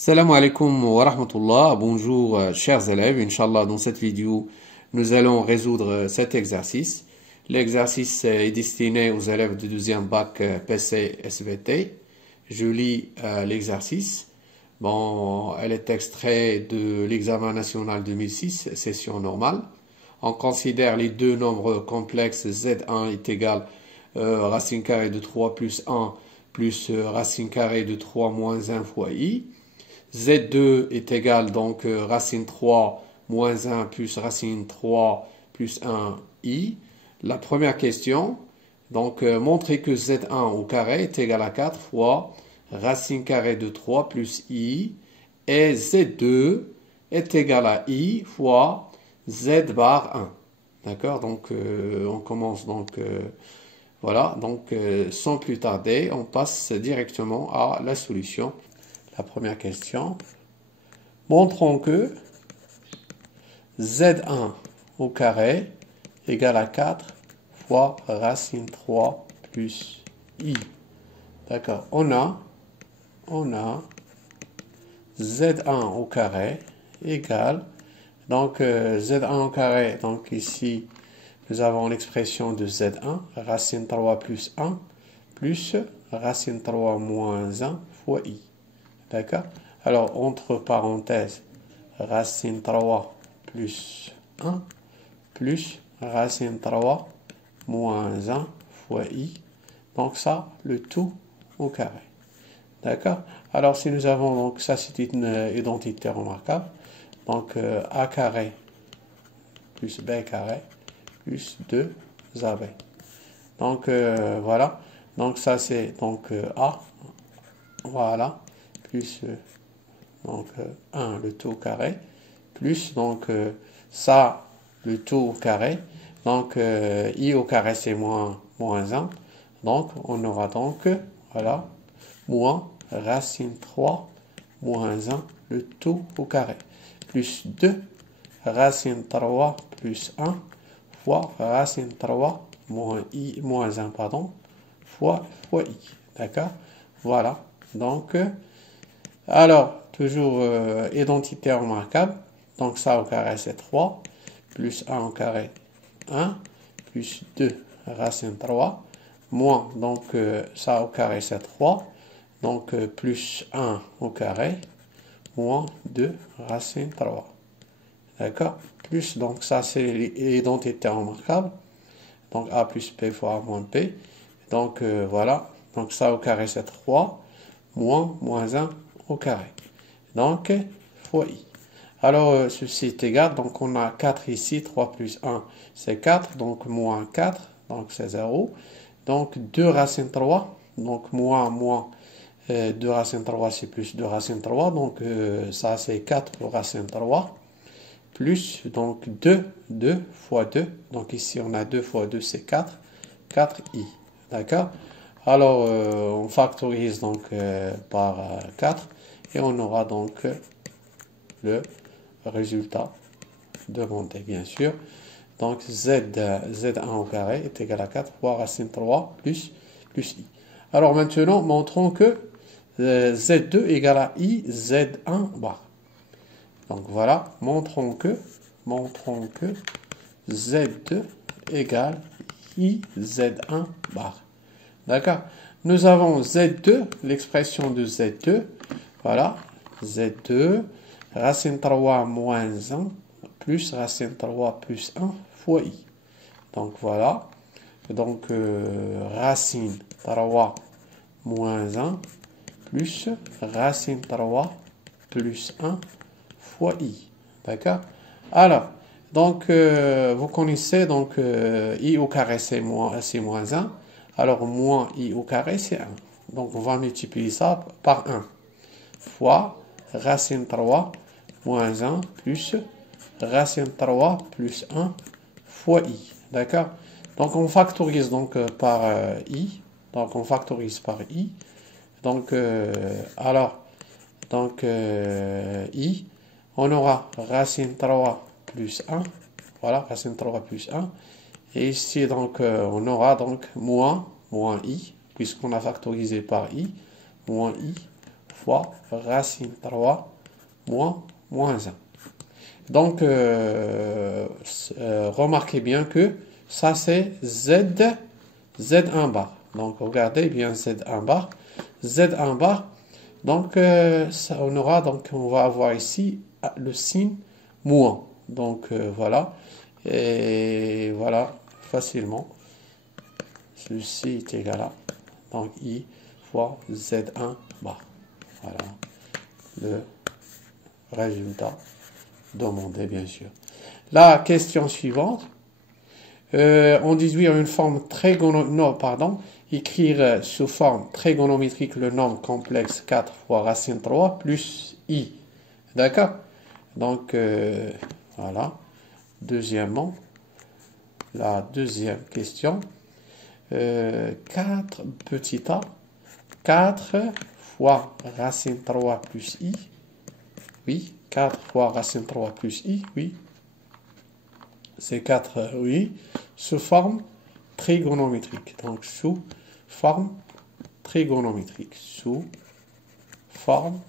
Salam alaikum wa rahmatullah. Bonjour chers élèves. Inch'Allah, dans cette vidéo, nous allons résoudre cet exercice. L'exercice est destiné aux élèves du deuxième bac PC SVT. Je lis l'exercice. Bon, elle est extraite de l'examen national 2006, session normale. On considère les deux nombres complexes Z1 est égal racine carrée de 3 plus 1 plus racine carrée de 3 moins 1 fois i. Z2 est égal donc racine 3 moins 1 plus racine 3 plus 1 i. La première question, donc montrer que Z1 au carré est égal à 4 fois racine carrée de 3 plus i et Z2 est égal à i fois Z bar 1. D'accord, donc on commence donc voilà, donc sans plus tarder, on passe directement à la solution. La première question. Montrons que Z1 au carré égale à 4 fois racine 3 plus i. D'accord. On a Z1 au carré égale, donc Z1 au carré, donc ici nous avons l'expression de Z1, racine 3 plus 1, plus racine 3 moins 1 fois i. D'accord? Alors, entre parenthèses, racine 3 plus 1, plus racine 3 moins 1 fois i. Donc ça, le tout au carré. D'accord? Alors, si nous avons, donc ça c'est une identité remarquable. Donc, a carré plus b carré plus 2ab. Donc, voilà. Donc, ça c'est donc a. Voilà. Plus donc 1 le tout au carré, plus donc ça le tout au carré, donc i au carré c'est moins 1, donc on aura donc, voilà, moins racine 3 moins 1 le tout au carré, plus 2 racine 3 plus 1 fois racine 3 moins 1, pardon, fois i, d'accord, voilà, donc alors, toujours identité remarquable. Donc ça au carré c'est 3, plus 1 au carré 1, plus 2 racine 3, moins donc ça au carré c'est 3, donc plus 1 au carré, moins 2 racine 3. D'accord? Plus, donc ça c'est l'identité remarquable. Donc a plus p fois a moins p. Donc voilà, donc ça au carré c'est 3, moins 1 au carré. Donc, fois i. Alors, ceci est égal. Donc, on a 4 ici. 3 plus 1, c'est 4. Donc, moins 4. Donc, c'est 0. Donc, 2 racine 3. Donc, moins 2 racine 3, c'est plus 2 racine 3. Donc, ça, c'est 4 racine 3. Plus, donc, 2 fois 2. Donc, ici, on a 2 fois 2, c'est 4. 4i. D'accord? Alors, on factorise donc par 4. Et on aura donc le résultat demandé, bien sûr. Donc, Z1 au carré est égal à 4 fois racine 3 plus i. Alors, maintenant, montrons que Z2 égale à i Z1 bar. Donc, voilà, montrons que Z2 égale i Z1 bar. D'accord? Nous avons Z2, l'expression de Z2. Voilà, Z2, racine 3 moins 1, plus racine 3 plus 1 fois i. Donc voilà, donc racine 3 moins 1, plus racine 3 plus 1 fois i. D'accord? Alors, donc vous connaissez, donc i au carré c'est moins 1. Alors, moins i au carré c'est 1. Donc, on va multiplier ça par 1. Fois racine 3 moins 1 plus racine 3 plus 1 fois i. D'accord? Donc, on factorise donc par i. Donc, on factorise par i. Donc, alors, donc, i, on aura racine 3 plus 1. Voilà, racine 3 plus 1. Et ici, donc, on aura donc moins i, puisqu'on a factorisé par i, moins i fois racine 3 moins 1. Donc, remarquez bien que ça, c'est Z1 bar. Donc, regardez bien Z1 bar. Z1 bar. Donc, ça, on va avoir ici le signe moins. Donc, voilà. Et voilà, facilement. Ceci est égal à, donc, I fois Z1 bar. Voilà le résultat demandé, bien sûr. La question suivante. On déduire une forme écrire sous forme trigonométrique le nombre complexe 4 fois racine 3 plus I. D'accord? Donc, voilà. Deuxièmement, la deuxième question. 4 petit a, 4 fois racine 3 plus I. Oui, 4 fois racine 3 plus I, oui. C'est 4, oui, sous forme trigonométrique. Donc, sous forme trigonométrique. Sous forme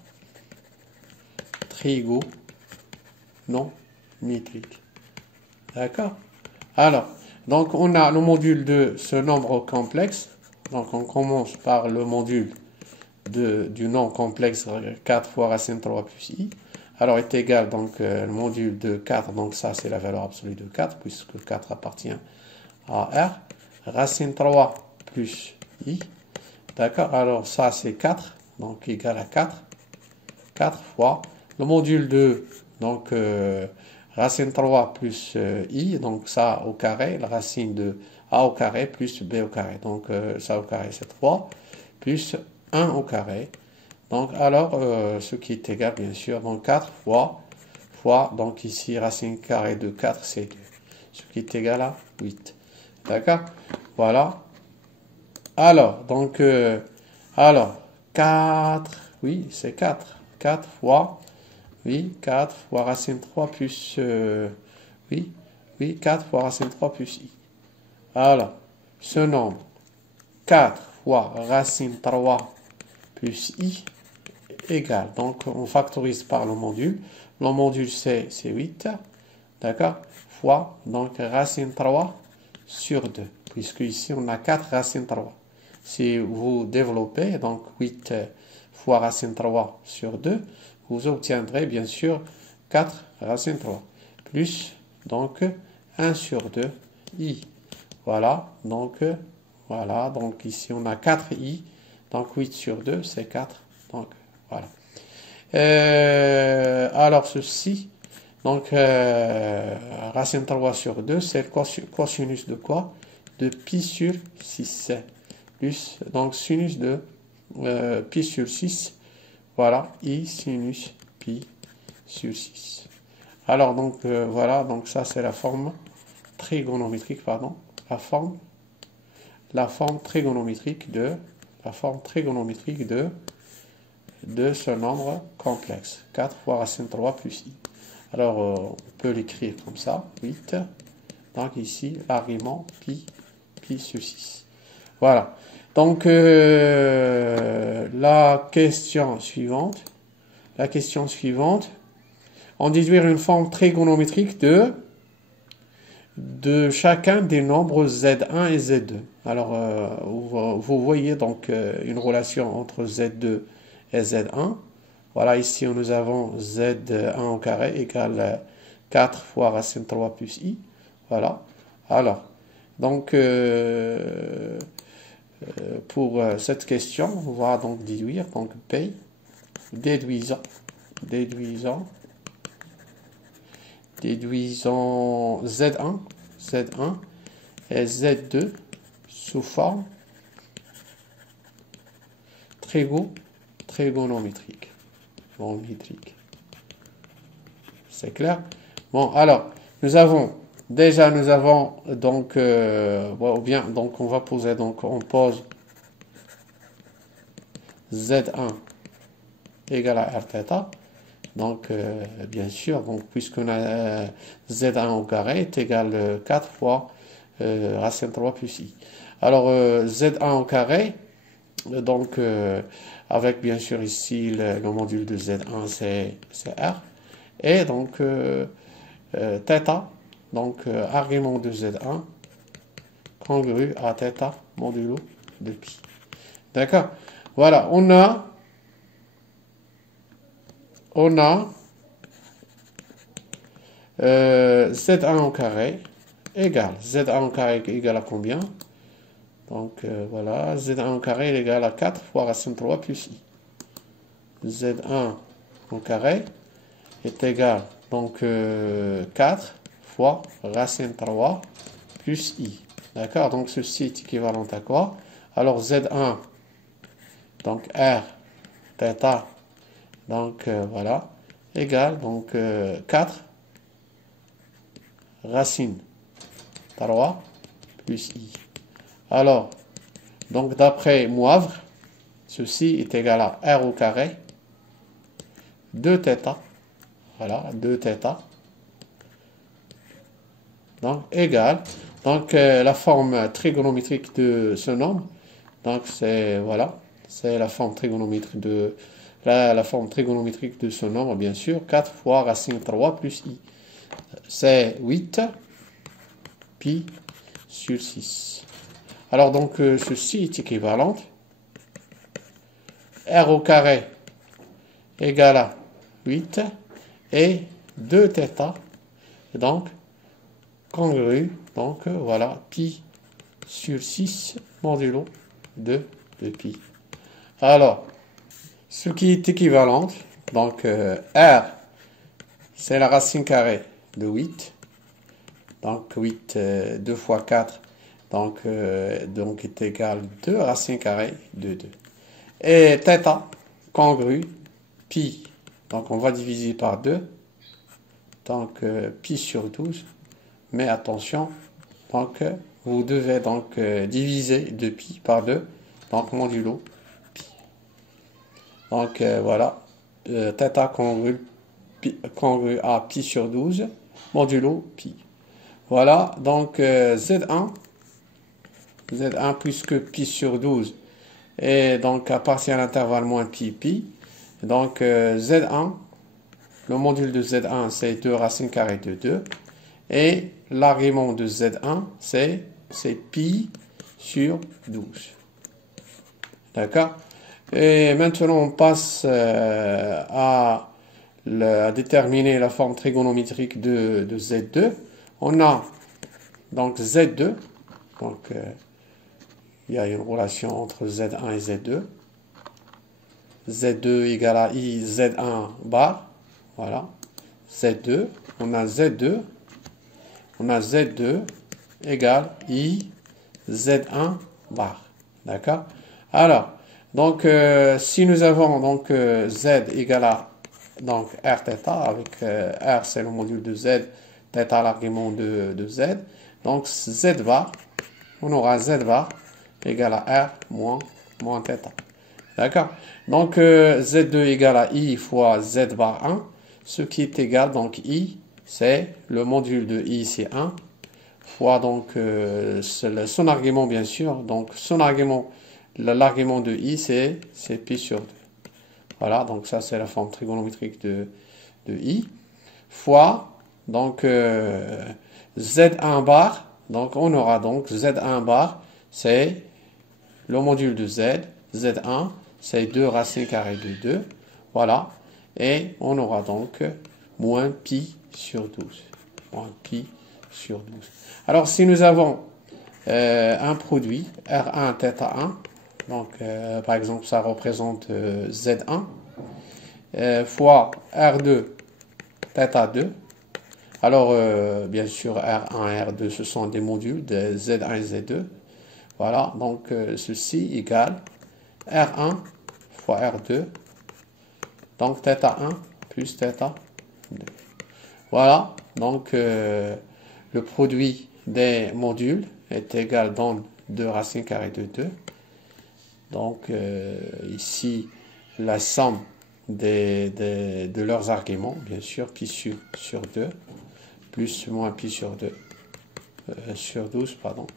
trigonométrique. D'accord? Alors, donc, on a le module de ce nombre complexe. Donc, on commence par le module du nombre complexe 4 fois racine 3 plus I. Alors, est égal, donc, le module de 4, donc ça, c'est la valeur absolue de 4, puisque 4 appartient à R. Racine 3 plus I. D'accord? Alors, ça, c'est 4, donc, égal à 4. 4 fois le module de, donc, racine 3 plus I, donc ça au carré, la racine de A au carré plus B au carré. Donc, ça au carré, c'est 3, plus 1 au carré. Donc, alors, ce qui est égal, bien sûr, donc 4 fois, donc ici, racine carrée de 4, c'est 2. Ce qui est égal à 8. D'accord? Voilà. Alors, donc, 4, oui, c'est 4. 4 fois, oui, 4 fois racine 3 plus, oui, 4 fois racine 3 plus I. Alors, ce nombre, 4 fois racine 3 plus I, égal. Donc, on factorise par le module. Le module c'est 8, d'accord, fois, donc, racine 3 sur 2, puisque ici, on a 4 racines 3. Si vous développez, donc, 8 fois racine 3 sur 2, vous obtiendrez, bien sûr, 4 racine 3, plus, donc, 1 sur 2, I. Voilà, donc, ici, on a 4I, donc, 8 sur 2, c'est 4, donc, voilà. Alors, ceci, donc, racine 3 sur 2, c'est le cosinus de quoi? De pi sur 6. Plus, donc, sinus de pi sur 6. Voilà, I sinus pi sur 6. Alors, donc, voilà, donc ça, c'est la forme trigonométrique, pardon. La forme trigonométrique de ce nombre complexe. 4 fois racine 3 plus I. Alors, on peut l'écrire comme ça, 8. Donc, ici, l'argument pi sur 6. Voilà. Donc, la question suivante, on déduire une forme trigonométrique de chacun des nombres Z1 et Z2. Alors, vous voyez donc une relation entre Z2 et Z1. Voilà, ici, nous avons Z1 au carré égale 4 fois racine 3 plus I. Voilà. Alors, donc, pour cette question, on va donc déduire, donc P, déduisant Z1 et Z2 sous forme trigonométrique. C'est clair? Bon, alors, nous avons donc, bon, bien, donc on va poser, donc on pose Z1 égale à Rθ. Donc, bien sûr, donc, puisqu'on a Z1 au carré est égal 4 fois racine 3 plus I. Alors, Z1 au carré Donc, avec bien sûr ici le module de Z1, c'est R. Et donc, θ, donc argument de Z1, congru à θ modulo de pi. D'accord? Voilà, on a Z1 au carré égale, Z1 au carré égale à combien? Donc voilà, Z1 au carré est égal à 4 fois racine 3 plus I. Z1 au carré est égal donc 4 fois racine 3 plus I. D'accord? Donc ceci est équivalent à quoi? Alors Z1, donc R, θ, donc voilà, égale donc 4 racine 3 plus I. Alors, donc d'après Moivre, ceci est égal à R au carré, 2θ, voilà, 2θ, donc égal, donc la forme trigonométrique de ce nombre, donc c'est, voilà, c'est la forme trigonométrique de, la forme trigonométrique de ce nombre, bien sûr, 4 fois racine 3 plus I, c'est 8 pi sur 6. Alors donc ceci est équivalent, R au carré égale à 8 et 2θ, donc congru, donc voilà, pi sur 6 modulo de pi. Alors, ce qui est équivalent, donc R, c'est la racine carrée de 8, donc 8, 2 fois 4, donc est égal 2 racine carrée de 2. Et θ, congru, pi, donc on va diviser par 2, donc pi sur 12, mais attention, donc vous devez donc diviser 2 pi par 2, donc modulo pi. Donc voilà, θ congru à pi sur 12, modulo pi. Voilà, donc Z1 plus que pi sur 12, et donc appartient à l'intervalle moins pi, pi. Donc Z1, le module de Z1, c'est 2 racine carrée de 2. Et l'argument de Z1, c'est pi sur 12. D'accord? Et maintenant, on passe à déterminer la forme trigonométrique de Z2. On a donc Z2. Donc, il y a une relation entre Z1 et Z2. Z2 égale à I Z1 bar. Voilà. Z2. On a Z2. On a Z2 égale I Z1 bar. D'accord? Alors, donc, si nous avons donc Z égale à donc Rθ, avec R c'est le module de Z, θ l'argument de Z. Donc, Z bar, on aura Z bar égale à R moins θ. D'accord? Donc, Z2 égale à I fois Z bar 1, ce qui est égal, donc I, c'est le module de I, c'est 1, fois donc son argument, bien sûr. Donc, son argument, l'argument de I, c'est pi sur 2. Voilà, donc ça, c'est la forme trigonométrique de I, fois, donc, Z1 bar. Donc, on aura donc Z1 bar, c'est le module de Z, Z1, c'est 2 racine carrée de 2. Voilà, et on aura donc moins pi sur 12. Moins pi sur 12. Alors, si nous avons un produit, R1, θ1, donc par exemple, ça représente Z1, fois R2, θ2. Alors, bien sûr, R1 et R2, ce sont des modules de Z1 et Z2. Voilà, donc ceci égale R1 fois R2, donc θ1 plus θ2. Voilà, donc le produit des modules est égal dans 2 racines carrées de 2. Donc ici, la somme de leurs arguments, bien sûr, pi sur 2, plus moins pi sur 2, sur 12, pardon.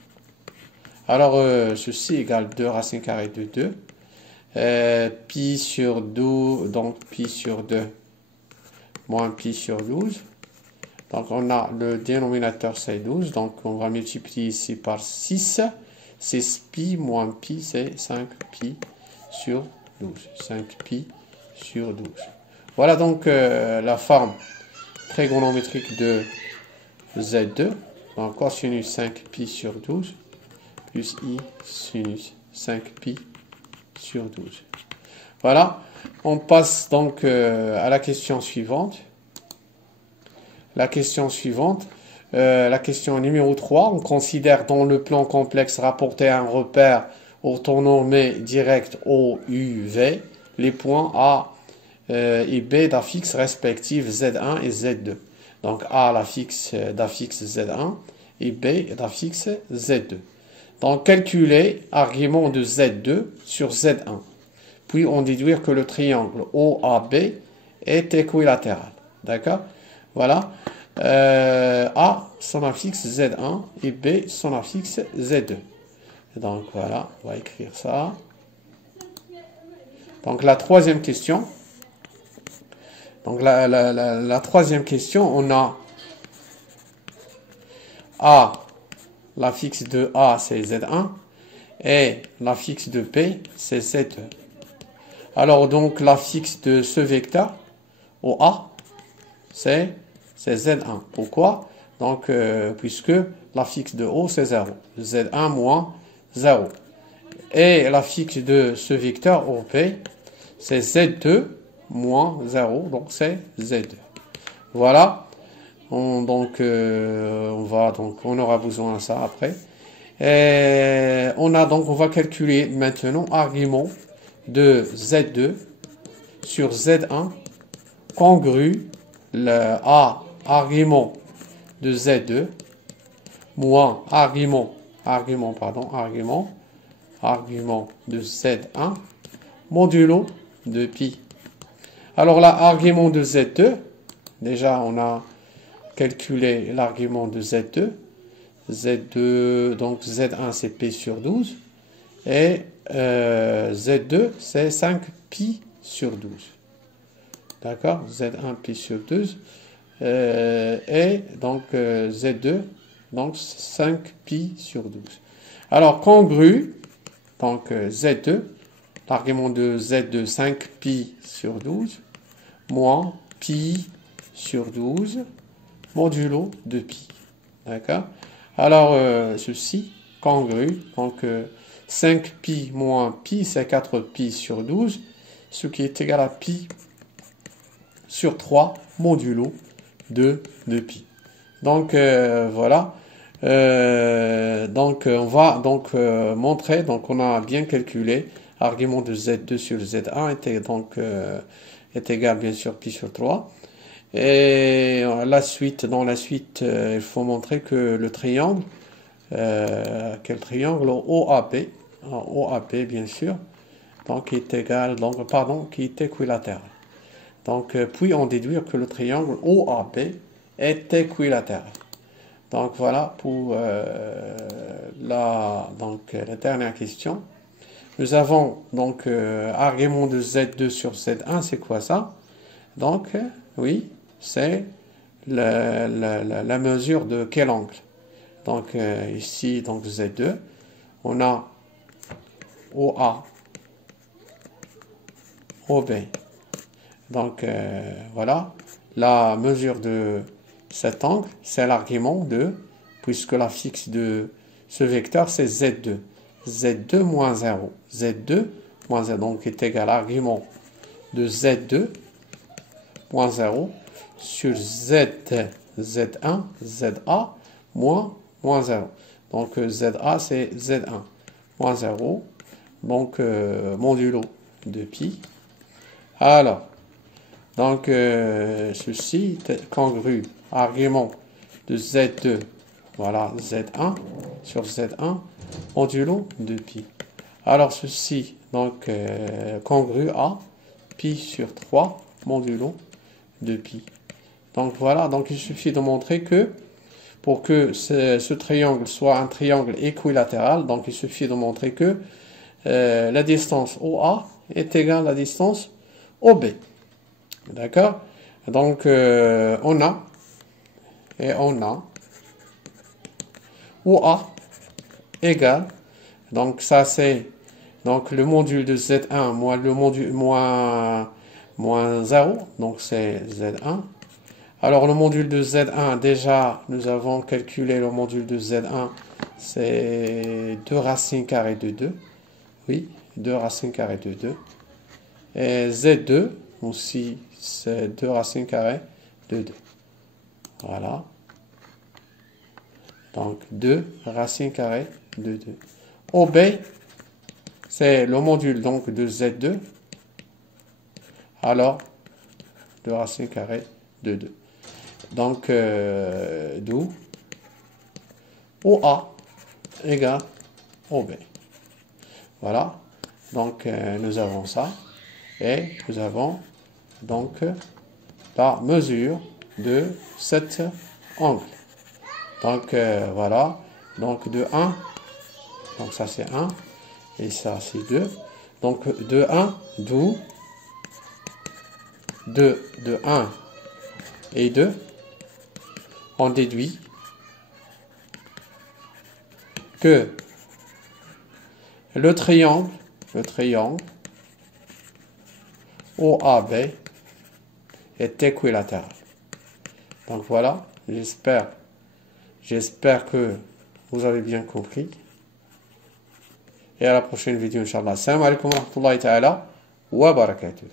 Alors, ceci égale 2 racines carrées de 2. pi sur 12, donc pi sur 2 moins pi sur 12. Donc on a le dénominateur c'est 12, donc on va multiplier ici par 6. 6 pi moins pi c'est 5 pi sur 12. 5 pi sur 12. Voilà donc la forme trigonométrique de Z2. Donc cosinus 5 pi sur 12 plus i sinus 5 pi sur 12. Voilà, on passe donc à la question suivante. La question suivante, la question numéro 3, on considère dans le plan complexe rapporté un repère orthonormé direct O, U, V, les points A et B d'affixes respectifs Z1 et Z2. Donc A d'affixe Z1 et B d'affixe Z2. Donc calculer argument de Z2 sur Z1. Puis on déduire que le triangle OAB est équilatéral. D'accord? Voilà. A son affixe Z1 et B son affixe Z2. Donc voilà, on va écrire ça. Donc la troisième question. Donc la troisième question, on a A, l'affixe de A c'est Z1 et l'affixe de B c'est Z2. Alors donc l'affixe de ce vecteur OA c'est Z1. Pourquoi? Donc puisque l'affixe de O c'est 0. Z1 moins 0. Et l'affixe de ce vecteur OP c'est Z2 moins 0, donc c'est Z2. Voilà. On aura besoin de ça après. Et on va calculer maintenant argument de Z2 sur Z1 congru le A argument de Z2 moins argument de Z1 modulo de pi. Alors l'argument de Z2, déjà on a calculé l'argument de Z2. Z2, donc Z1 c'est pi sur 12 et Z2 c'est 5 pi sur 12. D'accord? Z1 pi sur 12 et donc Z2 donc 5 pi sur 12. Alors congru, donc Z2, l'argument de Z2 5 pi sur 12 moins pi sur 12 modulo de pi. D'accord? Alors ceci congru, donc 5 pi moins pi c'est 4 pi sur 12, ce qui est égal à pi sur 3 modulo de pi. Donc voilà. Donc on va montrer, donc on a bien calculé argument de Z2 sur Z1 est égal bien sûr pi sur 3. Et dans la suite, il faut montrer que le triangle, quel triangle OAB bien sûr, donc est égal, qui est équilatéral. Donc puis on déduit que le triangle OAB est équilatéral. Donc voilà pour la dernière question. Nous avons donc argument de Z2 sur Z1, c'est quoi ça? Donc oui, c'est la mesure de quel angle? Donc ici, donc Z2, on a OA, OB. Donc voilà, la mesure de cet angle, c'est l'argument de, puisque l'affixe de ce vecteur, c'est Z2. Z2 moins 0. Z2 moins 0, donc est égal à l'argument de Z2 moins 0 sur Z1, ZA moins 0. Donc ZA c'est Z1 moins 0, donc modulo de pi. Alors, donc ceci est congru argument de Z2, voilà Z1 sur Z1 modulo de pi. Alors ceci donc congru à pi sur 3 modulo de pi. Donc voilà, donc il suffit de montrer que pour que ce triangle soit un triangle équilatéral, donc il suffit de montrer que la distance OA est égal à la distance OB. D'accord? Donc, on a OA égale, donc ça c'est donc le module de Z1 moins le module moins 0, donc c'est Z1. Alors le module de Z1, déjà nous avons calculé le module de Z1, c'est 2 racines carrées de 2. Oui, 2 racines carrées de 2. Et Z2 aussi, c'est 2 racines carrées de 2. Voilà. Donc 2 racines carrées de 2. OB, c'est le module donc de Z2. Alors, 2 racines carrées de 2. Donc, d'où OA égale OB. Voilà. Donc, nous avons ça. Et nous avons donc la mesure de cet angle. Donc, voilà. Donc, de 1. Donc, ça, c'est 1. Et ça, c'est 2. Donc, de 1, d'où de 1 et 2, on déduit que le triangle OAB est équilatéral. Donc voilà, j'espère que vous avez bien compris. Et à la prochaine vidéo, Inch'Allah. Assalamu alaikum wa rahmatullahi ta'ala wa barakatuh.